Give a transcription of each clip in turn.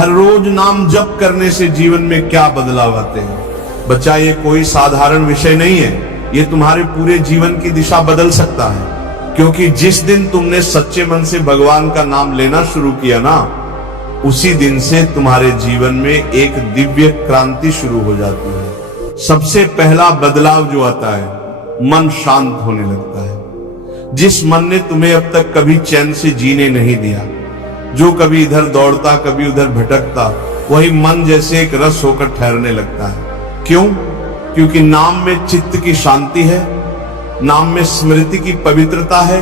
हर रोज नाम जप करने से जीवन में क्या बदलाव आते हैं। बच्चा, ये कोई साधारण विषय नहीं है, ये तुम्हारे पूरे जीवन की दिशा बदल सकता है। क्योंकि जिस दिन तुमने सच्चे मन से भगवान का नाम लेना शुरू किया ना, उसी दिन से तुम्हारे जीवन में एक दिव्य क्रांति शुरू हो जाती है। सबसे पहला बदलाव जो आता है, मन शांत होने लगता है। जिस मन ने तुम्हें अब तक कभी चैन से जीने नहीं दिया, जो कभी इधर दौड़ता कभी उधर भटकता, वही मन जैसे एक रस होकर ठहरने लगता है। क्यों? क्योंकि नाम में चित्त की शांति है, नाम में स्मृति की पवित्रता है,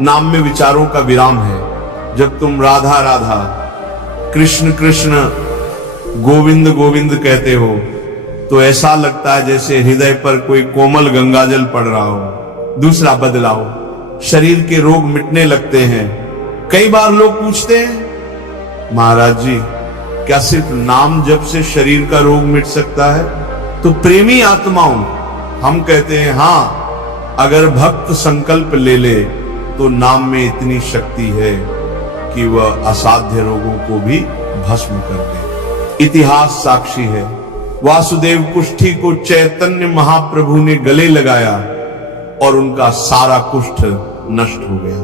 नाम में विचारों का विराम है। जब तुम राधा राधा, कृष्ण कृष्ण, गोविंद गोविंद कहते हो तो ऐसा लगता है जैसे हृदय पर कोई कोमल गंगाजल पड़ रहा हो। दूसरा बदलाव, शरीर के रोग मिटने लगते हैं। कई बार लोग पूछते हैं, महाराज जी क्या सिर्फ नाम जप से शरीर का रोग मिट सकता है? तो प्रेमी आत्माओं, हम कहते हैं हाँ, अगर भक्त संकल्प ले ले तो नाम में इतनी शक्ति है कि वह असाध्य रोगों को भी भस्म कर दे। इतिहास साक्षी है, वासुदेव कुष्ठी को चैतन्य महाप्रभु ने गले लगाया और उनका सारा कुष्ठ नष्ट हो गया।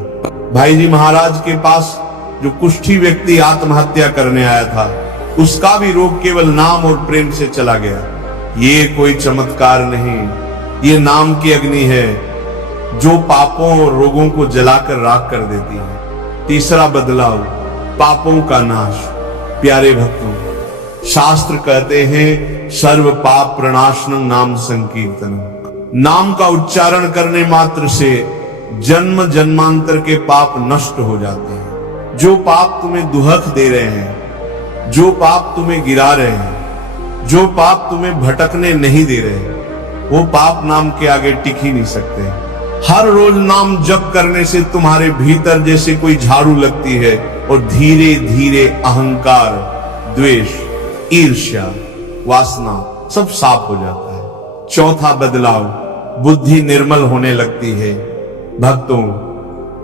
भाई जी महाराज के पास जो कुष्ठी व्यक्ति आत्महत्या करने आया था, उसका भी रोग केवल नाम और प्रेम से चला गया। ये कोई चमत्कार नहीं, ये नाम की अग्नि है जो पापों और रोगों को जलाकर राख कर देती है। तीसरा बदलाव, पापों का नाश। प्यारे भक्तों, शास्त्र कहते हैं सर्व पाप प्रणाशनं नाम संकीर्तनम। नाम का उच्चारण करने मात्र से जन्म जन्मांतर के पाप नष्ट हो जाते हैं। जो पाप तुम्हें दुहक दे रहे हैं, जो पाप तुम्हें गिरा रहे हैं, जो पाप तुम्हें भटकने नहीं दे रहे, वो पाप नाम के आगे टिक ही नहीं सकते। हर रोज नाम जप करने से तुम्हारे भीतर जैसे कोई झाड़ू लगती है और धीरे धीरे अहंकार, द्वेष, ईर्ष्या, वासना सब साफ हो जाता है। चौथा बदलाव, बुद्धि निर्मल होने लगती है। भक्तों,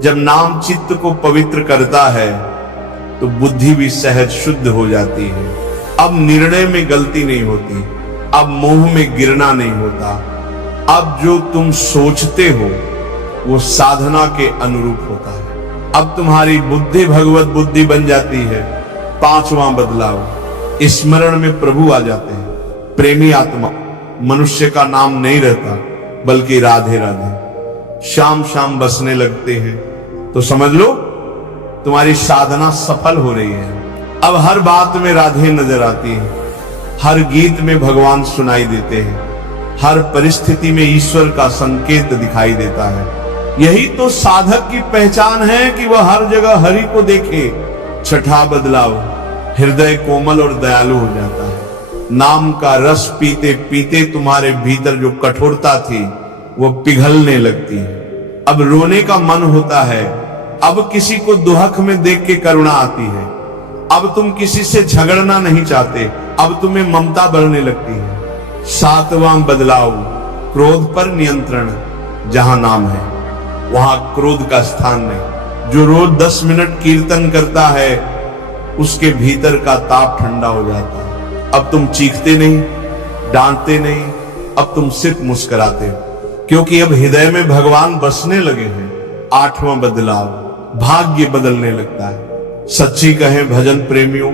जब नाम चित्त को पवित्र करता है तो बुद्धि भी सहज शुद्ध हो जाती है। अब निर्णय में गलती नहीं होती, अब मोह में गिरना नहीं होता। अब जो तुम सोचते हो वो साधना के अनुरूप होता है। अब तुम्हारी बुद्धि भगवत बुद्धि बन जाती है। पांचवा बदलाव, स्मरण में प्रभु आ जाते हैं। प्रेमी आत्मा, मनुष्य का नाम नहीं रहता बल्कि राधे राधे शाम शाम बसने लगते हैं, तो समझ लो तुम्हारी साधना सफल हो रही है। अब हर बात में राधे नजर आती है, हर गीत में भगवान सुनाई देते हैं, हर परिस्थिति में ईश्वर का संकेत दिखाई देता है। यही तो साधक की पहचान है कि वह हर जगह हरि को देखे। छठा बदलाव, हृदय कोमल और दयालु हो जाता है। नाम का रस पीते पीते तुम्हारे भीतर जो कठोरता थी वो पिघलने लगती है। अब रोने का मन होता है, अब किसी को दुहक में देख के करुणा आती है। अब तुम किसी से झगड़ना नहीं चाहते, अब तुम्हें ममता बढ़ने लगती है। सातवां बदलाव, क्रोध पर नियंत्रण। जहां नाम है वहां क्रोध का स्थान नहीं। जो रोज 10 मिनट कीर्तन करता है उसके भीतर का ताप ठंडा हो जाता है। अब तुम चीखते नहीं, डांटते नहीं, अब तुम सिर्फ मुस्कुराते हो, क्योंकि अब हृदय में भगवान बसने लगे हैं। आठवां बदलाव, भाग्य बदलने लगता है। सच्ची कहें भजन प्रेमियों,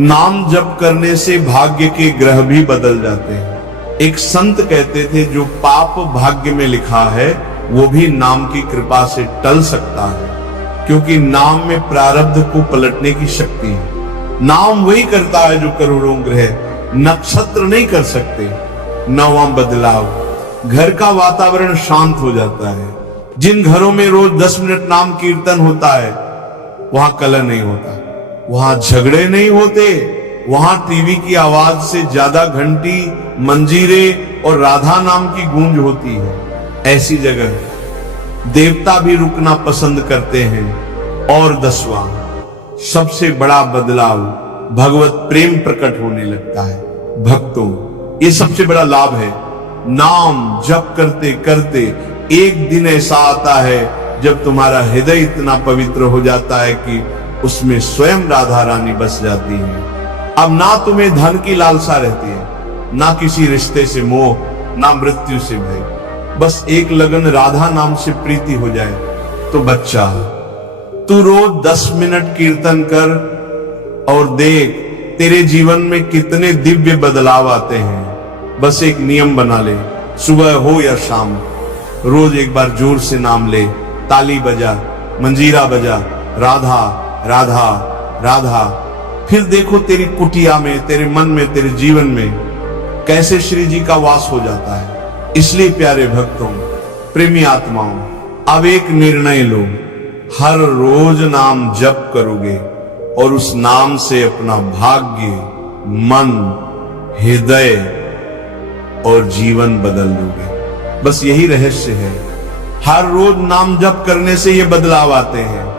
नाम जप करने से भाग्य के ग्रह भी बदल जाते हैं। एक संत कहते थे, जो पाप भाग्य में लिखा है वो भी नाम की कृपा से टल सकता है, क्योंकि नाम में प्रारब्ध को पलटने की शक्ति है। नाम वही करता है जो करोड़ों ग्रह नक्षत्र नहीं कर सकते। नौवां बदलाव, घर का वातावरण शांत हो जाता है। जिन घरों में रोज 10 मिनट नाम कीर्तन होता है वहां कलह नहीं होता, वहां झगड़े नहीं होते, वहां टीवी की आवाज से ज्यादा घंटी, मंजीरे और राधा नाम की गूंज होती है। ऐसी जगह देवता भी रुकना पसंद करते हैं। और 10वां, सबसे बड़ा बदलाव, भगवत प्रेम प्रकट होने लगता है। भक्तों, ये सबसे बड़ा लाभ है। नाम जप करते करते एक दिन ऐसा आता है जब तुम्हारा हृदय इतना पवित्र हो जाता है कि उसमें स्वयं राधा रानी बस जाती है। अब ना तुम्हें धन की लालसा रहती है, ना किसी रिश्ते से मोह, ना मृत्यु से भय। बस एक लगन राधा नाम से प्रीति हो जाए तो बच्चा, तू रोज 10 मिनट कीर्तन कर और देख तेरे जीवन में कितने दिव्य बदलाव आते हैं। बस एक नियम बना ले, सुबह हो या शाम, रोज एक बार जोर से नाम ले, ताली बजा, मंजीरा बजा, राधा राधा राधा। फिर देखो तेरी कुटिया में, तेरे मन में, तेरे जीवन में कैसे श्री जी का वास हो जाता है। इसलिए प्यारे भक्तों, प्रेमी आत्माओं, अब एक निर्णय लो, हर रोज नाम जप करोगे और उस नाम से अपना भाग्य, मन, हृदय और जीवन बदल लोगे। बस यही रहस्य है। हर रोज नाम जप करने से ये बदलाव आते हैं।